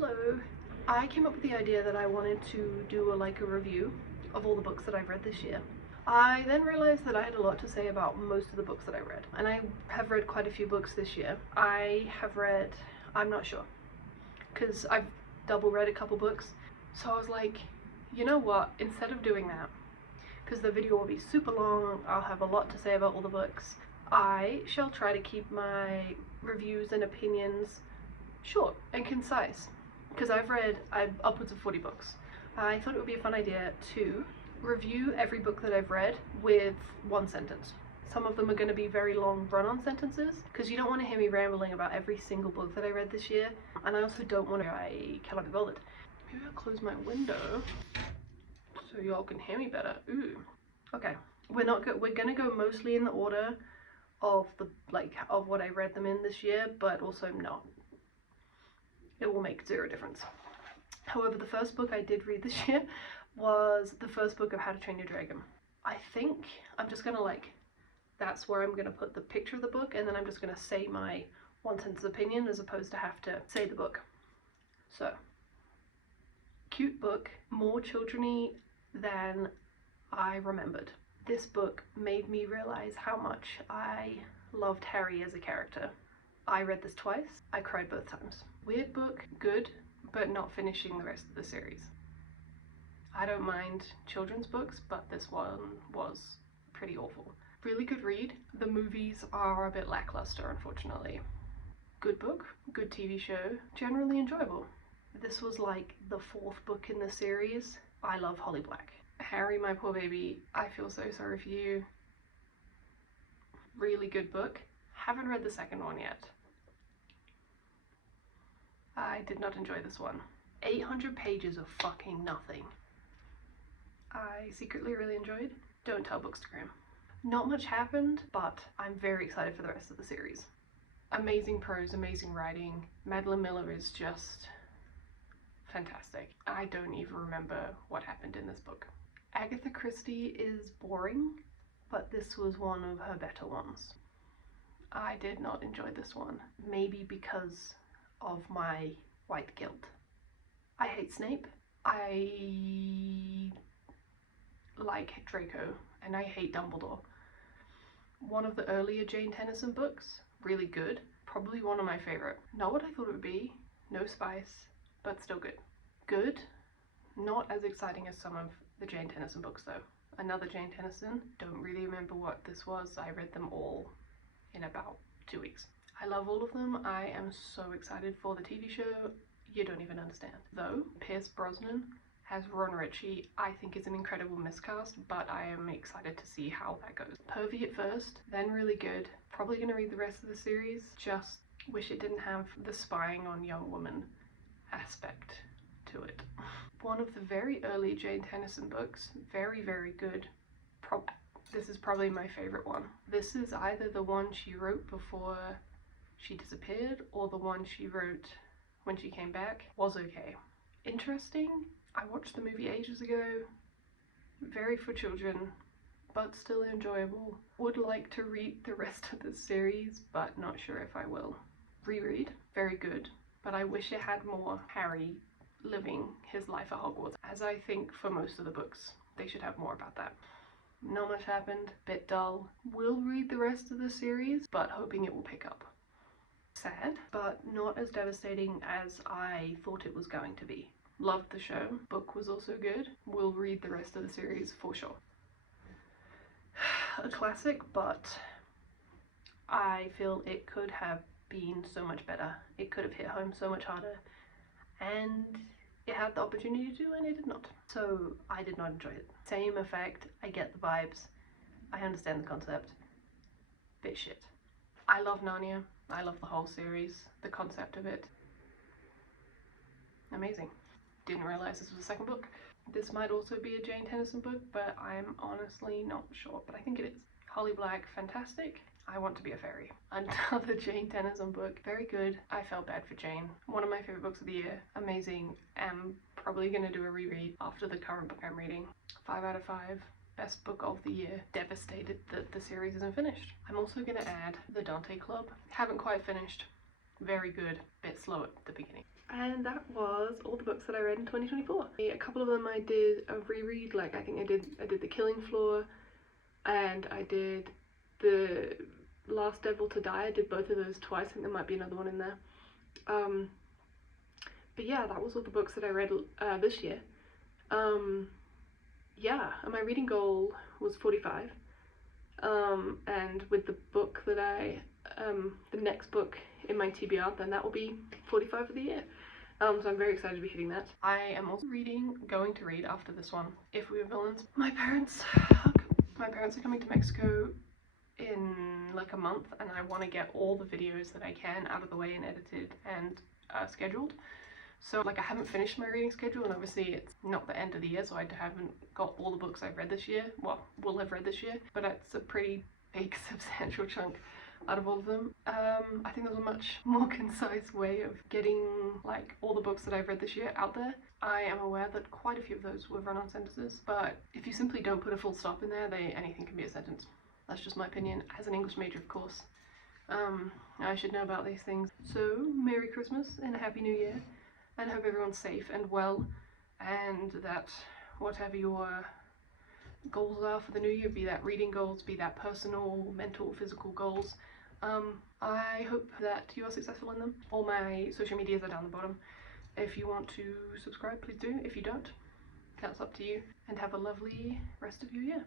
Hello. I came up with the idea that I wanted to do a review of all the books that I've read this year. I then realized that I had a lot to say about most of the books that I read, and I have read quite a few books this year. I'm not sure, because I've double read a couple books, so I was like, you know what, instead of doing that, because the video will be super long, I'll have a lot to say about all the books, I shall try to keep my reviews and opinions short and concise, because I've read upwards of 40 books. I thought it would be a fun idea to review every book that I've read with one sentence. Some of them are going to be very long run-on sentences, because you don't want to hear me rambling about every single book that I read this year, and I also don't want to, I cannot be bothered. Maybe I'll close my window so y'all can hear me better. Ooh. Okay, we're gonna go mostly in the order of of what I read them in this year, but also not. It will make zero difference. However, the first book I did read this year was the first book of How to Train Your Dragon. I think I'm just gonna that's where I'm gonna put the picture of the book, and then I'm just gonna say my one sentence opinion as opposed to have to say the book. So, cute book, more children-y than I remembered. This book made me realize how much I loved Harry as a character. I read this twice. I cried both times. Weird book, good, but not finishing the rest of the series. I don't mind children's books, but this one was pretty awful. Really good read. The movies are a bit lackluster, unfortunately. Good book, good TV show, generally enjoyable. This was like the fourth book in the series. I love Holly Black. Harry, my poor baby, I feel so sorry for you. Really good book. Haven't read the second one yet. I did not enjoy this one. 800 pages of fucking nothing. I secretly really enjoyed. Don't tell Bookstagram. Not much happened, but I'm very excited for the rest of the series. Amazing prose, amazing writing. Madeline Miller is just fantastic. I don't even remember what happened in this book. Agatha Christie is boring, but this was one of her better ones. I did not enjoy this one, maybe because of my white guilt. I hate Snape. I like Draco, and I hate Dumbledore. One of the earlier Jane Tennyson books, really good. Probably one of my favorite. Not what I thought it would be, no spice, but still good. Good, not as exciting as some of the Jane Tennyson books though. Another Jane Tennyson, don't really remember what this was. I read them all in about 2 weeks. I love all of them. I am so excited for the TV show. You don't even understand. Though Pierce Brosnan as Ron Ritchie, I think is an incredible miscast, but I am excited to see how that goes. Pervy at first, then really good. Probably gonna read the rest of the series. Just wish it didn't have the spying on young women aspect to it. One of the very early Jane Tennyson books, very, very good. This is probably my favorite one. This is either the one she wrote before she disappeared or the one she wrote when she came back. Was okay. Interesting. I watched the movie ages ago. Very for children, but still enjoyable. Would like to read the rest of the series, but not sure if I will. Reread, very good, but I wish it had more Harry living his life at Hogwarts, as I think for most of the books. They should have more about that. Not much happened, bit dull. Will read the rest of the series, but hoping it will pick up. Sad, but not as devastating as I thought it was going to be. Loved the show. Book was also good. Will read the rest of the series for sure. A classic, but I feel it could have been so much better. It could have hit home so much harder, and it had the opportunity to, and it did not. So I did not enjoy it. Same effect. I get the vibes. I understand the concept. Bit shit. I love Narnia. I love the whole series. The concept of it. Amazing. Didn't realize this was a second book. This might also be a Jane Tennyson book, but I'm honestly not sure, but I think it is. Holly Black, fantastic. I Want to Be a Fairy. Another Jane Tennyson book, very good. I felt bad for Jane. One of my favorite books of the year, amazing. I'm probably gonna do a reread after the current book I'm reading. 5 out of 5. Best book of the year. Devastated that the series isn't finished. I'm also gonna add The Dante Club. Haven't quite finished. Very good, bit slow at the beginning. And that was all the books that I read in 2024. A couple of them I did a reread, like I think I did The Killing Floor, and I did The Last Devil to Die. I did both of those twice. I think there might be another one in there. But yeah, that was all the books that I read this year. Yeah, and my reading goal was 45. And with the book that the next book in my TBR, then that will be 45 for the year. So I'm very excited to be hitting that. I am also going to read after this one, If We Were Villains. My parents are coming to Mexico in like a month, and I want to get all the videos that I can out of the way and edited and scheduled. So like I haven't finished my reading schedule, and obviously it's not the end of the year, so I haven't got all the books I've read this year, well, will have read this year, but it's a pretty big substantial chunk out of all of them. I think there's a much more concise way of getting like all the books that I've read this year out there. I am aware that quite a few of those were run-on sentences, but if you simply don't put a full stop in there, anything can be a sentence. That's just my opinion, as an English major, of course. I should know about these things. So, Merry Christmas and a Happy New Year, and hope everyone's safe and well, and that whatever your goals are for the new year, be that reading goals, be that personal, mental, physical goals, I hope that you are successful in them. All my social medias are down the bottom. If you want to subscribe, please do. If you don't, that's up to you, and have a lovely rest of your year.